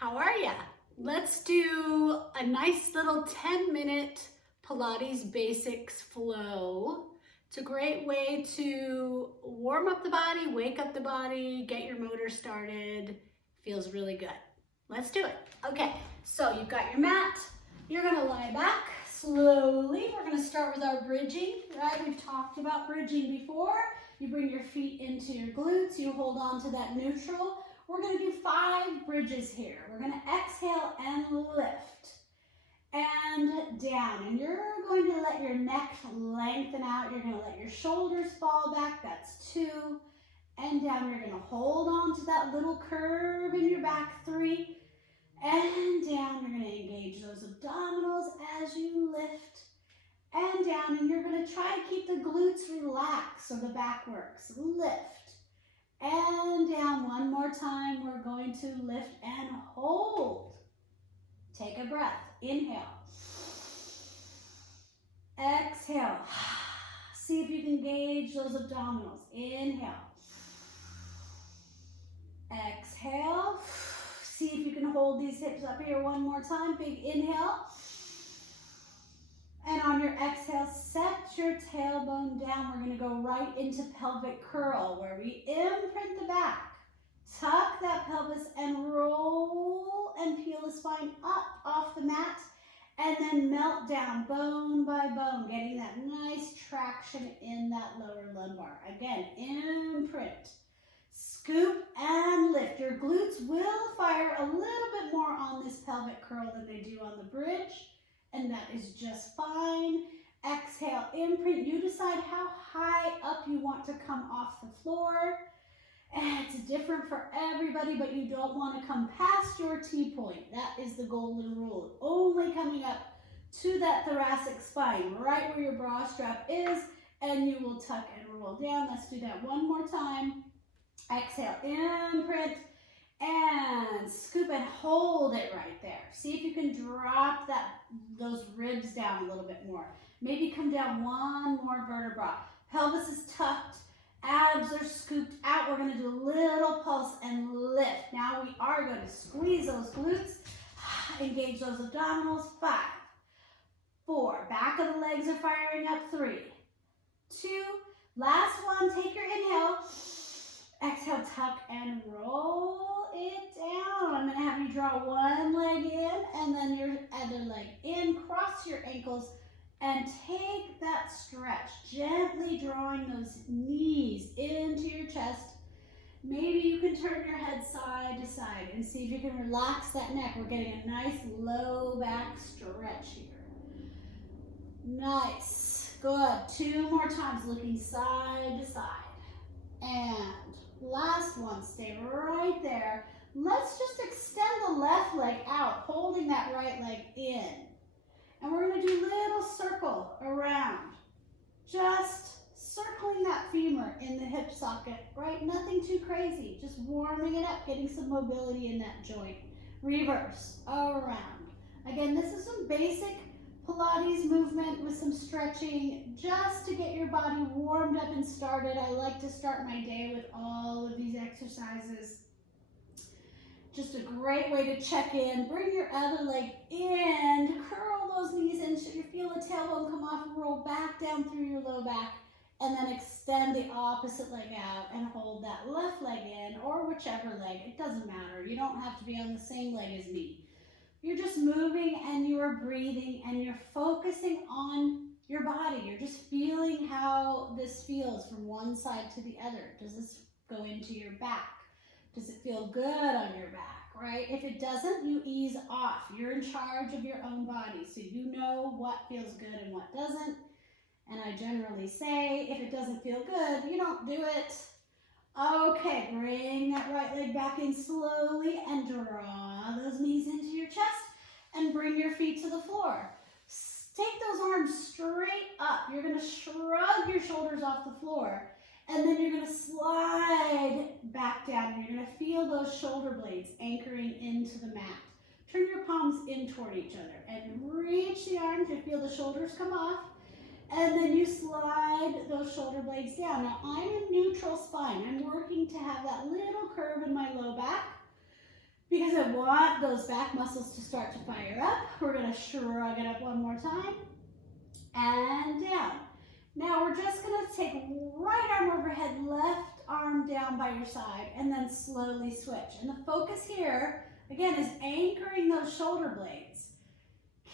How are ya? Let's do a nice little 10-minute Pilates Basics flow. It's a great way to warm up the body, wake up the body, get your motor started. Feels really good. Let's do it. Okay, so you've got your mat. You're gonna lie back slowly. We're gonna start with our bridging, right? We've talked about bridging before. You bring your feet into your glutes. You hold on to that neutral. We're going to do 5 bridges here. We're going to exhale and lift and down. And you're going to let your neck lengthen out. You're going to let your shoulders fall back. That's 2. And down. You're going to hold on to that little curve in your back. 3. And down. You're going to engage those abdominals as you lift and down. And you're going to try to keep the glutes relaxed so the back works. Lift. And down. One more time. We're going to lift and hold. Take a breath. Inhale. Exhale. See if you can engage those abdominals. Inhale. Exhale. See if you can hold these hips up here one more time. Big inhale. And on your exhale, set your tailbone down. We're going to go right into pelvic curl, where we imprint the back. Tuck that pelvis and roll and peel the spine up off the mat. And then melt down bone by bone, getting that nice traction in that lower lumbar. Again, imprint. Scoop and lift. Your glutes will fire a little bit more on this pelvic curl than they do on the bridge. And that is just fine. Exhale, imprint. You decide how high up you want to come off the floor. And it's different for everybody, but you don't want to come past your T-point. That is the golden rule. Only coming up to that thoracic spine, right where your bra strap is, and you will tuck and roll down. Let's do that one more time. Exhale, imprint. And scoop and hold it right there. See if you can drop those ribs down a little bit more. Maybe come down one more vertebra. Pelvis is tucked. Abs are scooped out. We're going to do a little pulse and lift. Now we are going to squeeze those glutes. Engage those abdominals. 5, 4. Back of the legs are firing up. 3, 2. Last one. Take your inhale. Exhale, tuck and roll it down. I'm going to have you draw one leg in and then your other leg in. Cross your ankles and take that stretch. Gently drawing those knees into your chest. Maybe you can turn your head side to side and see if you can relax that neck. We're getting a nice low back stretch here. Nice. Good. 2 more times, looking side to side. And last one, stay right there. Let's just extend the left leg out, holding that right leg in. And we're going to do a little circle around. Just circling that femur in the hip socket, right? Nothing too crazy. Just warming it up, getting some mobility in that joint. Reverse, around. Again, this is some basic Pilates movement with some stretching just to get your body warmed up and started. I like to start my day with all of these exercises. Just a great way to check in. Bring your other leg in, curl those knees in so you feel the tailbone come off, roll back down through your low back, and then extend the opposite leg out and hold that left leg in, or whichever leg. It doesn't matter. You don't have to be on the same leg as me. You're just moving and you are breathing and you're focusing on your body. You're just feeling how this feels from one side to the other. Does this go into your back? Does it feel good on your back, right? If it doesn't, you ease off. You're in charge of your own body, so you know what feels good and what doesn't. And I generally say, if it doesn't feel good, you don't do it. Okay, bring that right leg back in slowly and draw those knees into your chest and bring your feet to the floor. Take those arms straight up. You're going to shrug your shoulders off the floor and then you're going to slide back down and you're going to feel those shoulder blades anchoring into the mat. Turn your palms in toward each other and reach the arms. You feel the shoulders come off. And then you slide those shoulder blades down. Now, I'm in neutral spine. I'm working to have that little curve in my low back because I want those back muscles to start to fire up. We're gonna shrug it up one more time. And down. Now we're just gonna take right arm overhead, left arm down by your side, and then slowly switch. And the focus here, again, is anchoring those shoulder blades.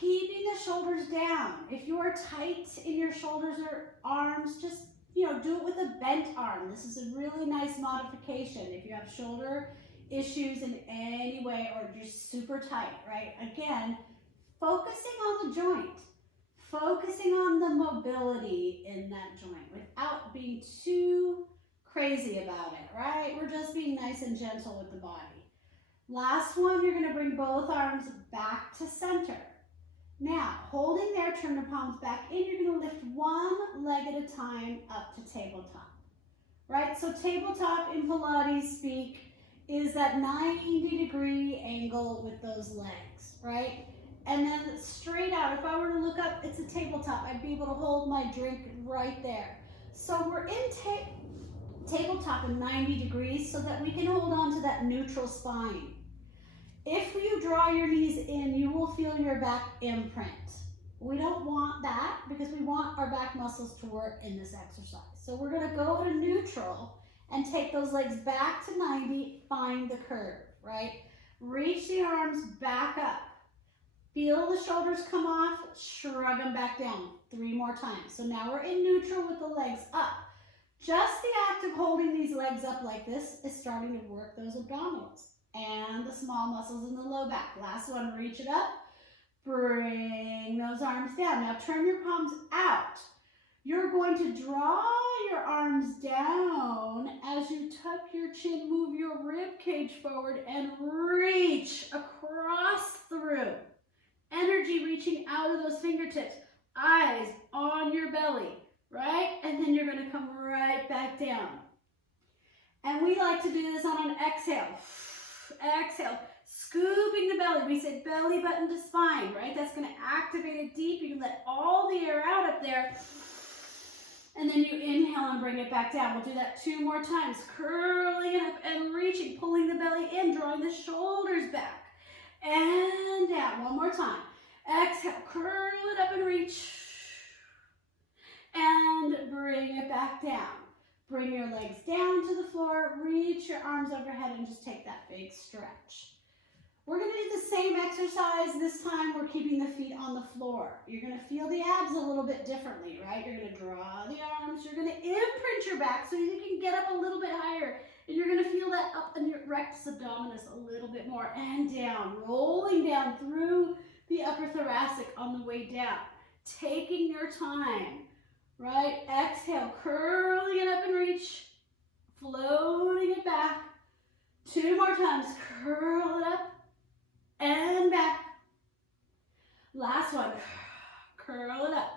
Keeping the shoulders down. If you are tight in your shoulders or arms, just, you know, do it with a bent arm. This is a really nice modification. If you have shoulder issues in any way or you're super tight, right? Again, focusing on the joint. Focusing on the mobility in that joint without being too crazy about it, right? We're just being nice and gentle with the body. Last one, you're gonna bring both arms back to center. Now, holding there, turn the palms back in. You're gonna lift one leg at a time up to tabletop, right? So tabletop in Pilates speak is that 90-degree angle with those legs, right? And then straight out, if I were to look up, it's a tabletop. I'd be able to hold my drink right there. So we're in tabletop in 90 degrees so that we can hold on to that neutral spine. If you draw your knees in, you will feel your back imprint. We don't want that because we want our back muscles to work in this exercise. So we're gonna go to neutral and take those legs back to 90, find the curve, right? Reach the arms back up. Feel the shoulders come off, shrug them back down 3 more times. So now we're in neutral with the legs up. Just the act of holding these legs up like this is starting to work those abdominals and the small muscles in the low back. Last one, reach it up, bring those arms down. Now turn your palms out. You're going to draw your arms down as you tuck your chin, move your rib cage forward and reach across through. Energy reaching out of those fingertips, eyes on your belly, right? And then you're gonna come right back down. And we like to do this on an exhale. Exhale, scooping the belly. We say belly button to spine, right? That's gonna activate it deep. You can let all the air out up there. And then you inhale and bring it back down. We'll do that 2 more times. Curling it up and reaching, pulling the belly in, drawing the shoulders back. And down, 1 more time. Exhale, curl it up and reach. And bring it back down. Bring your legs down to the floor, reach your arms overhead and just take that big stretch. We're gonna do the same exercise. This time we're keeping the feet on the floor. You're gonna feel the abs a little bit differently, right? You're gonna draw the arms, you're gonna imprint your back so you can get up a little bit higher. And you're gonna feel that up in your rectus abdominis a little bit more and down, rolling down through the upper thoracic on the way down. Taking your time, right? Exhale, curling it up and reach, floating it back. 2 more times, curl it up and back. Last one, curl it up,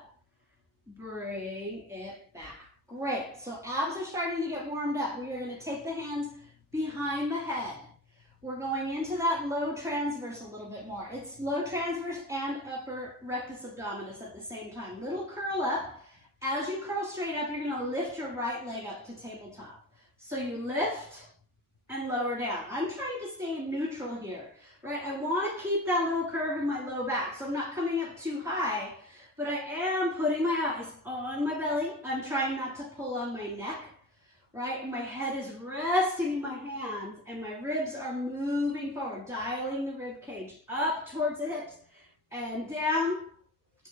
bring it back. Great, so abs are starting to get warmed up. We are gonna take the hands behind the head. We're going into that low transverse a little bit more. It's low transverse and upper rectus abdominis at the same time. Little curl up. As you curl straight up, you're gonna lift your right leg up to tabletop. So you lift and lower down. I'm trying to stay neutral here, right? I wanna keep that little curve in my low back, so I'm not coming up too high, but I am putting my eyes on my belly. I'm trying not to pull on my neck, right? My head is resting in my hands and my ribs are moving forward, dialing the rib cage up towards the hips and down.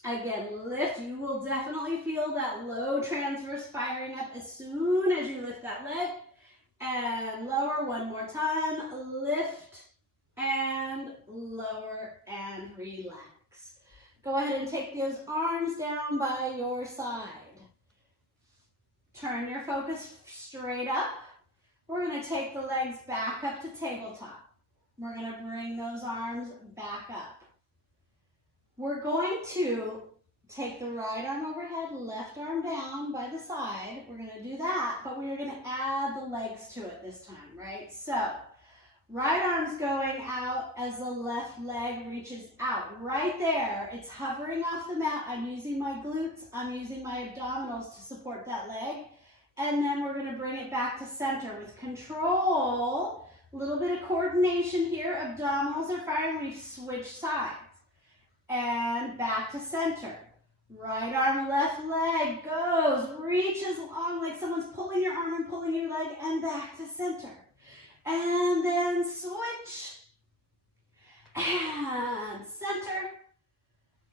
Again, lift. You will definitely feel that low transverse firing up as soon as you lift that leg. And lower 1 more time. Lift and lower and relax. Go ahead and take those arms down by your side. Turn your focus straight up. We're going to take the legs back up to tabletop. We're going to bring those arms back up. We're going to take the right arm overhead, left arm down by the side. We're going to do that, but we are going to add the legs to it this time, right? So, right arm's going out as the left leg reaches out. Right there, it's hovering off the mat. I'm using my glutes. I'm using my abdominals to support that leg. And then we're going to bring it back to center with control. A little bit of coordination here, abdominals are firing, we've switched sides. And back to center. Right arm, left leg goes, reaches long like someone's pulling your arm and pulling your leg, and back to center. And then switch. And center.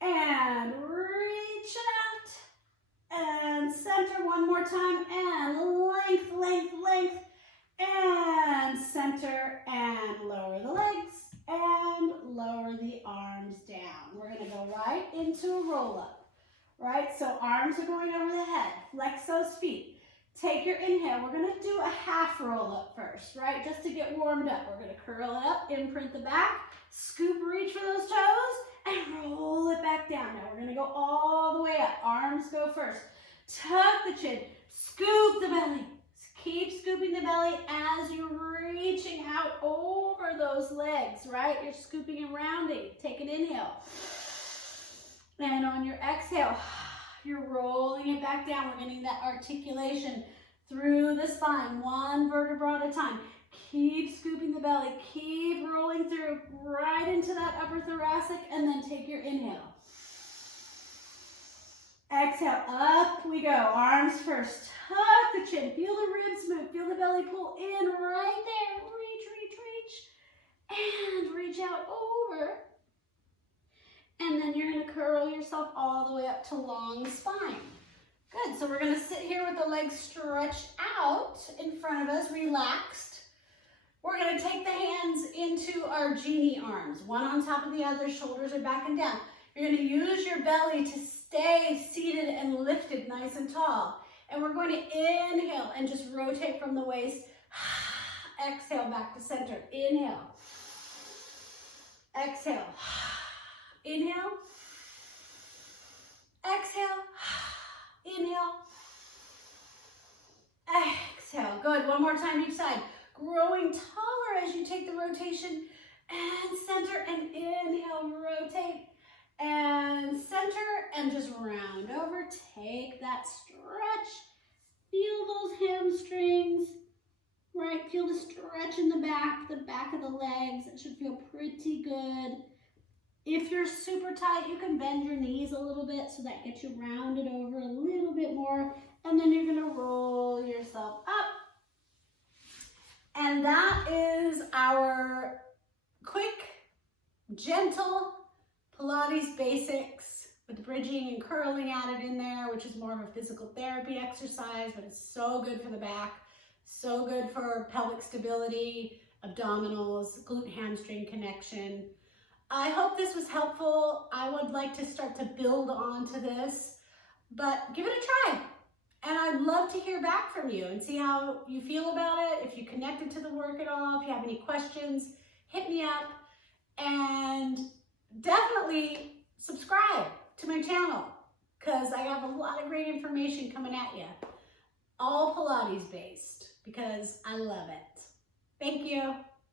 And reach out. And center one more time. And length, length, length. And center. And lower the legs. And lower the arms down. We're going to go right into a roll-up. Right, so arms are going over the head. Flex those feet. Take your inhale. We're going to do a half roll-up first, right, just to get warmed up. We're going to curl it up, imprint the back, scoop, reach for those toes, and roll it back down. Now we're going to go all the way up. Arms go first. Tuck the chin. Scoop the belly. Keep scooping the belly as you're reaching out over those legs, right? You're scooping and rounding. Take an inhale. And on your exhale, you're rolling it back down. We're getting that articulation through the spine, one vertebra at a time. Keep scooping the belly. Keep rolling through right into that upper thoracic, and then take your inhale. Exhale, up we go. Arms first. Tuck the chin. Feel the ribs move. Feel the belly pull in right there. Reach, reach, reach. And reach out over. And then you're going to curl yourself all the way up to long spine. Good. So we're going to sit here with the legs stretched out in front of us, relaxed. We're going to take the hands into our genie arms, one on top of the other, shoulders are back and down. You're going to use your belly to stay seated and lifted nice and tall. And we're going to inhale and just rotate from the waist. Exhale, back to center. Inhale. Exhale. Inhale. Exhale. Inhale. Exhale. Good. One more time each side. Growing taller as you take the rotation. And center and inhale. Rotate. And center and just round over. Take that stretch. Feel those hamstrings. Right? Feel the stretch in the back of the legs. It should feel pretty good. If you're super tight, you can bend your knees a little bit so that gets you rounded over a little bit more. And then you're going to roll yourself up. And that is our quick, gentle Pilates Basics with bridging and curling added in there, which is more of a physical therapy exercise, but it's so good for the back, so good for pelvic stability, abdominals, glute hamstring connection. I hope this was helpful. I would like to start to build onto this, but give it a try. And I'd love to hear back from you and see how you feel about it. If you connected to the work at all, if you have any questions, hit me up. And definitely subscribe to my channel because I have a lot of great information coming at you. All Pilates based because I love it. Thank you.